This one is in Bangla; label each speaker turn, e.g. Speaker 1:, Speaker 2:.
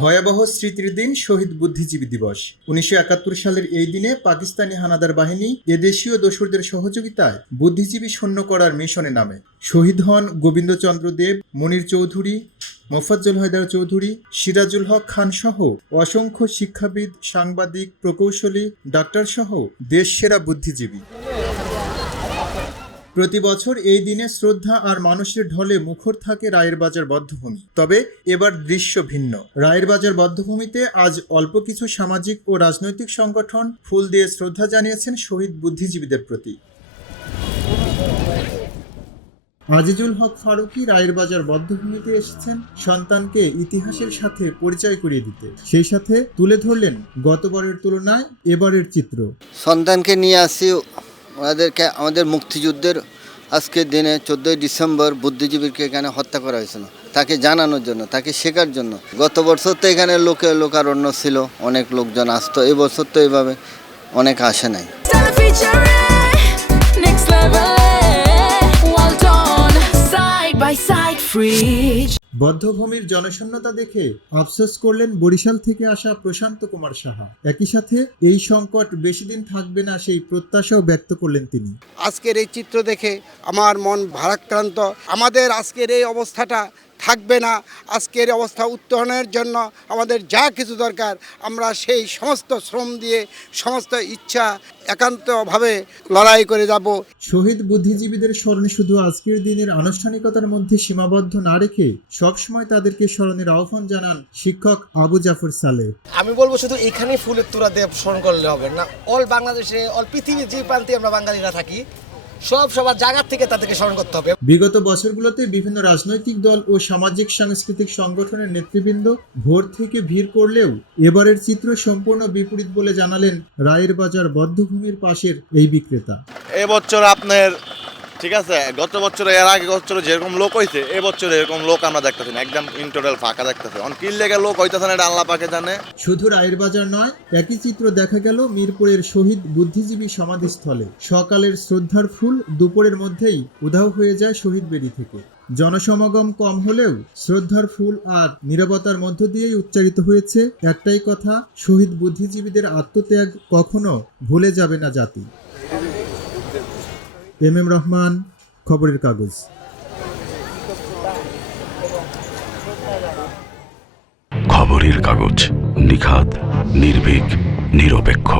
Speaker 1: ভয়াবহ স্মৃতির দিন শহীদ বুদ্ধিজীবী দিবস। উনিশশো একাত্তর সালের এই দিনে পাকিস্তানি হানাদার বাহিনী এদেশীয় দোসরদের সহযোগিতায় বুদ্ধিজীবী শূন্য করার মিশনে নামে। শহীদ হন গোবিন্দচন্দ্র দেব, মনির চৌধুরী, মোফাজ্জল হায়দার চৌধুরী, সিরাজুল হক খান সহ অসংখ্য শিক্ষাবিদ, সাংবাদিক, প্রকৌশলী, ডাক্তার সহ দেশ সেরা বুদ্ধিজীবী। প্রতি বছর এই দিনে শ্রদ্ধা আর মানুষের ঢলে মুখর থাকে রায়ের বাজার বদ্ধভূমি। তবে এবার দৃশ্য ভিন্ন। রায়ের বাজার বদ্ধভূমিতে আজ অল্প কিছু সামাজিক ও রাজনৈতিক সংগঠন ফুল দিয়ে শ্রদ্ধা জানিয়েছেন শহীদ বুদ্ধিজীবীদের প্রতি। আজিজুল হক ফারুকি রায়ের বাজার বদ্ধভূমিতে এসেছেন সন্তানকে ইতিহাসের সাথে পরিচয় করিয়ে দিতে। সেই সাথে তুলে ধরলেন গতবারের তুলনায় এবারের চিত্র।
Speaker 2: সন্তানকে নিয়ে আসি ওনাদেরকে, আমাদের মুক্তিযুদ্ধের আজকের দিনে চোদ্দোই ডিসেম্বর বুদ্ধিজীবীকে এখানে হত্যা করা হয়েছিল। তাকে জানানোর জন্য, তাকে শেখার জন্য। গত বছর তো এখানে লোকে লোকারণ্য ছিল, অনেক লোকজন আসতো। এবছর তো এইভাবে অনেক আসে নাই।
Speaker 3: Fridge.
Speaker 1: বদ্ধভূমির জনশূন্যতা দেখে আফসোস করলেন বরিশাল থেকে আসা প্রশান্ত কুমার সাহা। একই সাথে এই সংকট বেশি দিন থাকবে না সেই প্রত্যাশাও ব্যক্ত করলেন তিনি।
Speaker 4: আজকের এই চিত্র দেখে আমার মন ভারাক্রান্ত। আমাদের আজকের এই অবস্থাটা থাকবে না। আজকের অবস্থা উত্তরণের জন্য আমাদের যা কিছু দরকার আমরা সেই সমস্ত শ্রম দিয়ে সমস্ত ইচ্ছা একান্তভাবে লড়াই করে যাব।
Speaker 1: শহীদ বুদ্ধিজীবীদের স্মরণে শুধু আজকের দিনের আনুষ্ঠানিকতার মধ্যে সীমাবদ্ধ না রেখে সবসময় তাদেরকে স্মরণের আহ্বান জানান শিক্ষক আবু জাফর সালেহ।
Speaker 5: আমি বলব শুধু এখানে ফুলের তোড়া দিয়ে স্মরণ করলে হবে না। অল বাংলাদেশে অল পৃথিবীর যে প্রান্তে আমরা বাঙালিরা থাকি সব সবার জায়গার থেকে তাদেরকে স্মরণ করতে হবে।
Speaker 1: বিগত বছরগুলোতে বিভিন্ন রাজনৈতিক দল ও সামাজিক সাংস্কৃতিক সংগঠনের নেতৃবৃন্দ ভোর থেকে ভিড় করলেও এবারের চিত্র সম্পূর্ণ বিপরীত বলে জানালেন রায়ের বাজার বদ্ধভূমির পাশের এই বিক্রেতা।
Speaker 6: এবছর আপনার ঠিক আছে, গত বছর, এর আগে বছর যেরকম লোক হয়েছে এবছর এরকম লোক আমরা দেখতেছি না। একদম ইন ফাঁকা দেখতেছি। অন কিল লেগে লোক হইতেছে না, এটা আল্লাহ পাকে জানে।
Speaker 1: শুধু রায়ের বাজার নয়, একই চিত্র দেখা গেল মিরপুরের শহীদ বুদ্ধিজীবী সমাধিস্থলে। সকালের শ্রদ্ধার ফুল দুপুরের মধ্যেই উধাও হয়ে যায় শহীদ বেদি থেকে। জনসমাগম কম হলেও শ্রদ্ধার ফুল আর নিরাপত্তার মধ্য দিয়েই উচ্চারিত হয়েছে একটাই কথা, শহীদ বুদ্ধিজীবীদের আত্মত্যাগ কখনো ভুলে যাবে না জাতি। এম এম রহমান খবরের কাগজ।
Speaker 7: খবরের কাগজ নিখাত নির্ভীক নিরপেক্ষ।